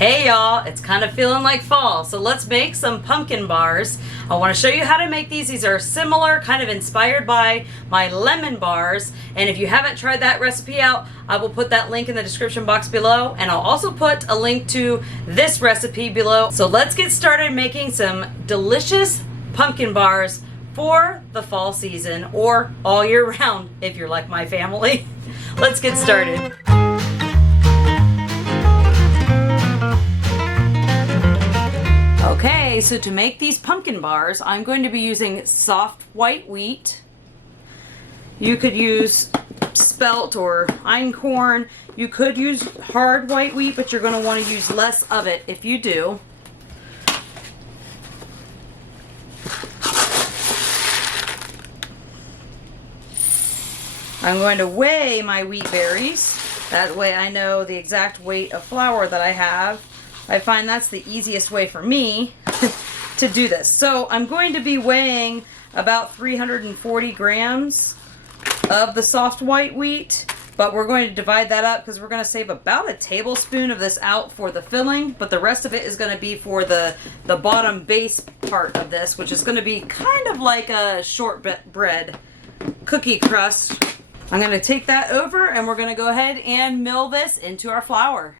Hey y'all, it's kind of feeling like fall, so let's make some pumpkin bars. I want to show you how to make these. These are similar, kind of inspired by my lemon bars, and if you haven't tried that recipe out, I will put that link in the description box below, and I'll also put a link to this recipe below. So let's get started making some delicious pumpkin bars for the fall season, or all year round if you're like my family. Let's get started. Okay, so to make these pumpkin bars, I'm going to be using soft white wheat. You could use spelt or einkorn. You could use hard white wheat, but you're going to want to use less of it if you do. I'm going to weigh my wheat berries. That way I know the exact weight of flour that I have. I find that's the easiest way for me to do this. So I'm going to be weighing about 340 grams of the soft white wheat, but we're going to divide that up because we're going to save about a tablespoon of this out for the filling, but the rest of it is going to be for the bottom base part of this, which is going to be kind of like a shortbread cookie crust. I'm going to take that over and we're going to go ahead and mill this into our flour.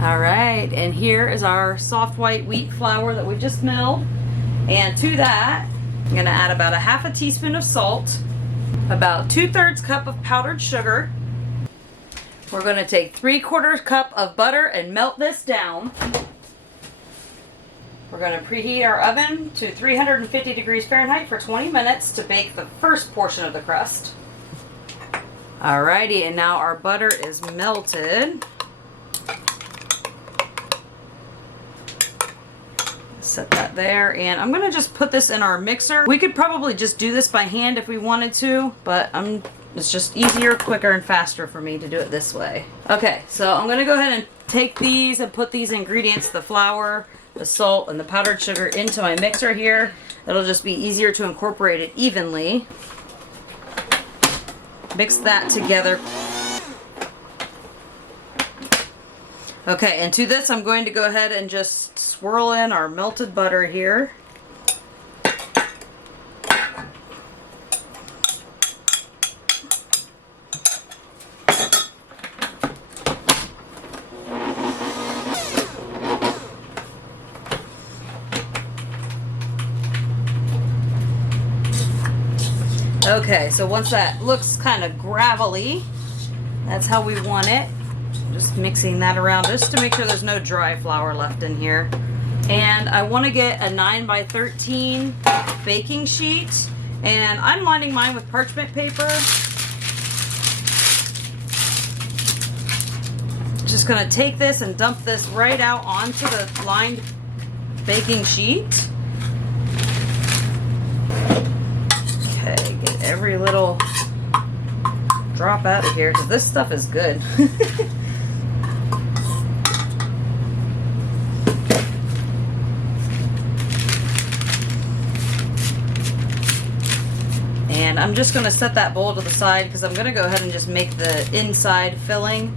Alright, and here is our soft white wheat flour that we just milled. And to that, I'm going to add about a half a teaspoon of salt, about 2/3 cup of powdered sugar. We're going to take 3/4 cup of butter and melt this down. We're going to preheat our oven to 350 degrees Fahrenheit for 20 minutes to bake the first portion of the crust. Alrighty, and now our butter is melted. Set that there, and I'm gonna just put this in our mixer. We could probably just do this by hand if we wanted to, but it's just easier, quicker, and faster for me to do it this way. Okay, so I'm gonna go ahead and take these and put these ingredients, the flour, the salt, and the powdered sugar, into my mixer here. It'll just be easier to incorporate it evenly. Mix that together. Okay, and to this I'm going to go ahead and just swirl in our melted butter here. Okay, so once that looks kind of gravelly, that's how we want it. Just mixing that around just to make sure there's no dry flour left in here. And I want to get a 9x13 baking sheet, and I'm lining mine with parchment paper. Just going to take this and dump this right out onto the lined baking sheet. Okay, get every little drop out of here because this stuff is good. And I'm just going to set that bowl to the side because I'm going to go ahead and just make the inside filling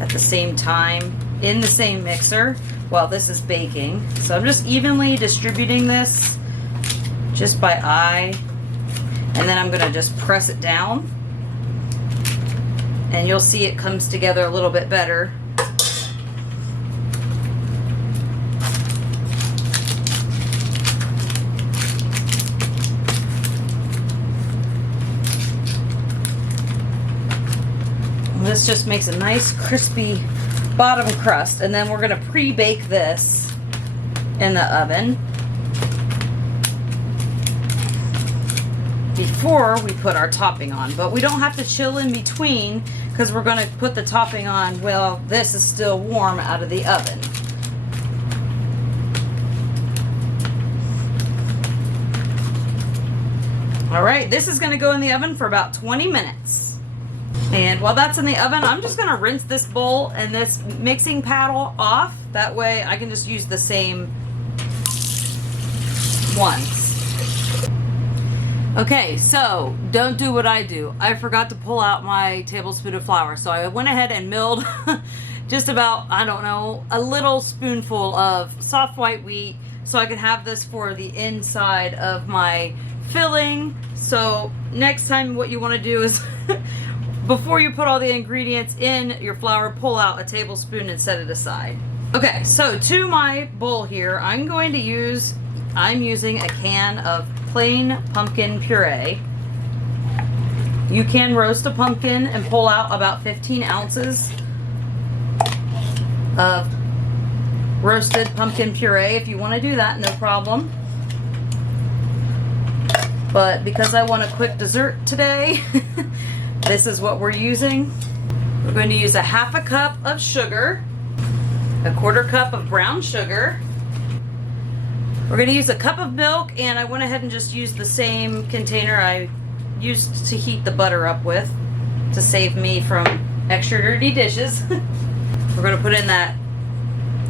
at the same time in the same mixer while this is baking. So I'm just evenly distributing this just by eye, and then I'm going to just press it down, and you'll see it comes together a little bit better. This just makes a nice crispy bottom crust, and then we're going to pre-bake this in the oven before we put our topping on. But we don't have to chill in between because we're going to put the topping on while this is still warm out of the oven. All right, this is going to go in the oven for about 20 minutes. And while that's in the oven, I'm just going to rinse this bowl and this mixing paddle off. That way I can just use the same ones. Okay, so don't do what I do. I forgot to pull out my tablespoon of flour. So I went ahead and milled just about, I don't know, a little spoonful of soft white wheat so I could have this for the inside of my filling. So next time what you want to do is before you put all the ingredients in your flour, pull out a tablespoon and set it aside. Okay, so to my bowl here, I'm using a can of plain pumpkin puree. You can roast a pumpkin and pull out about 15 ounces of roasted pumpkin puree. If you want to do that, no problem. But because I want a quick dessert today, this is what we're using. We're going to use a half a cup of sugar, a quarter cup of brown sugar. We're going to use a cup of milk, and I went ahead and just used the same container I used to heat the butter up with to save me from extra dirty dishes. We're going to put in that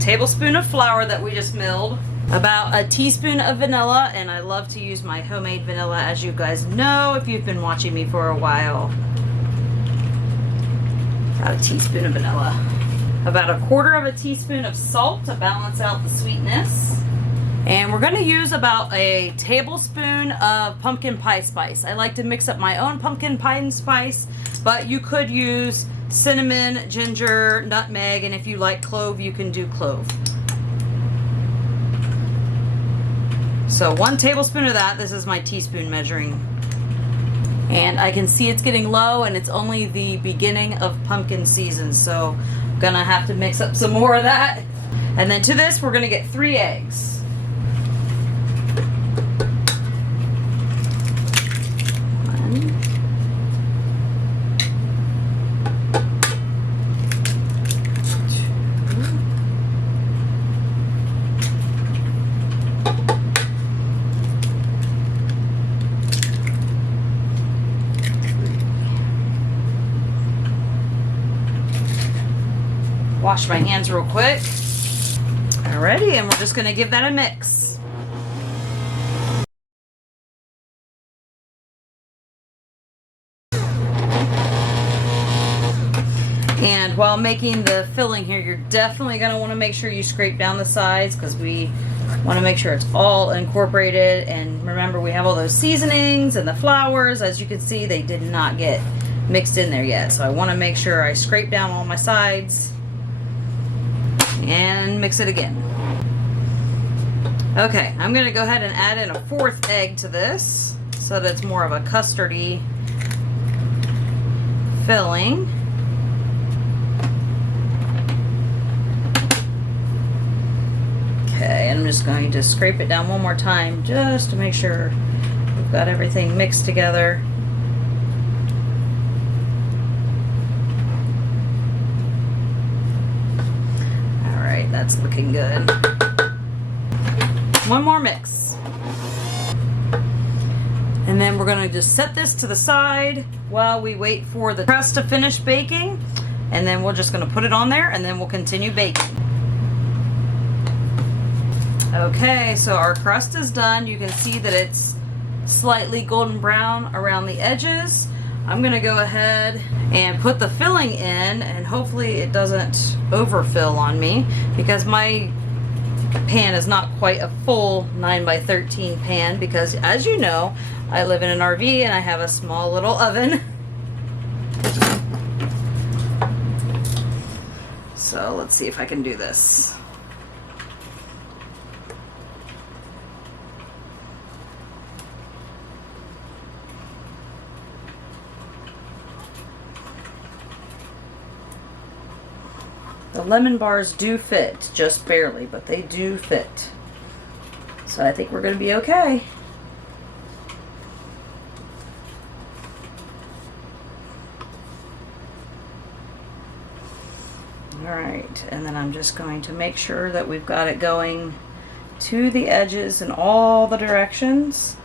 tablespoon of flour that we just milled, about a teaspoon of vanilla, and I love to use my homemade vanilla, as you guys know if you've been watching me for a while. About a teaspoon of vanilla. About a quarter of a teaspoon of salt to balance out the sweetness. And we're going to use about a tablespoon of pumpkin pie spice. I like to mix up my own pumpkin pie spice, but you could use cinnamon, ginger, nutmeg, and if you like clove, you can do clove. So 1 tablespoon of that. This is my teaspoon measuring. And I can see it's getting low, and it's only the beginning of pumpkin season, so I'm going to have to mix up some more of that. And then to this, we're going to get 3 eggs. Wash my hands real quick. Alrighty, and we're just going to give that a mix. And while making the filling here, you're definitely going to want to make sure you scrape down the sides, because we want to make sure it's all incorporated. And remember, we have all those seasonings and the flours. As you can see, they did not get mixed in there yet. So I want to make sure I scrape down all my sides and mix it again. Okay, I'm going to go ahead and add in a 4th egg to this so that it's more of a custardy filling. Okay, and I'm just going to scrape it down one more time just to make sure we've got everything mixed together. That's looking good. One more mix. And then we're going to just set this to the side while we wait for the crust to finish baking. And then we're just going to put it on there, and then we'll continue baking. Okay, so our crust is done. You can see that it's slightly golden brown around the edges. I'm going to go ahead and put the filling in, and hopefully it doesn't overfill on me, because my pan is not quite a full 9x13 pan, because as you know, I live in an RV and I have a small little oven. So let's see if I can do this. The lemon bars do fit, just barely, but they do fit. So I think we're going to be okay. All right, and then I'm just going to make sure that we've got it going to the edges in all the directions.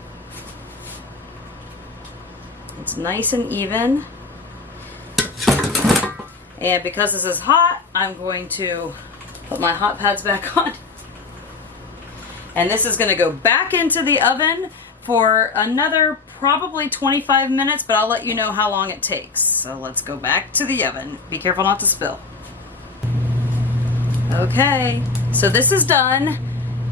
It's nice and even. And because this is hot, I'm going to put my hot pads back on. And this is going to go back into the oven for another probably 25 minutes, but I'll let you know how long it takes. So let's go back to the oven. Be careful not to spill. Okay, so this is done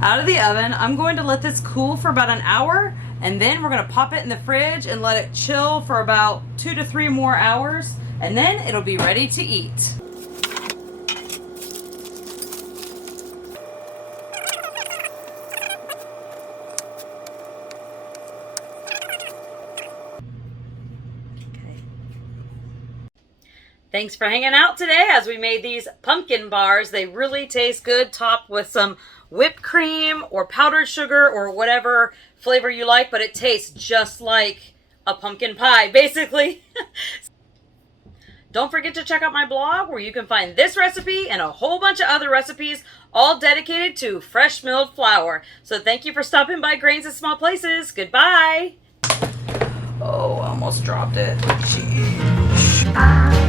out of the oven. I'm going to let this cool for about an hour, and then we're going to pop it in the fridge and let it chill for about 2 to 3 more hours, and then it'll be ready to eat. Thanks for hanging out today as we made these pumpkin bars. They really taste good, topped with some whipped cream or powdered sugar or whatever flavor you like, but it tastes just like a pumpkin pie, basically. Don't forget to check out my blog where you can find this recipe and a whole bunch of other recipes, all dedicated to fresh milled flour. So thank you for stopping by Grains in Small Places. Goodbye. Oh, I almost dropped it. Sheesh.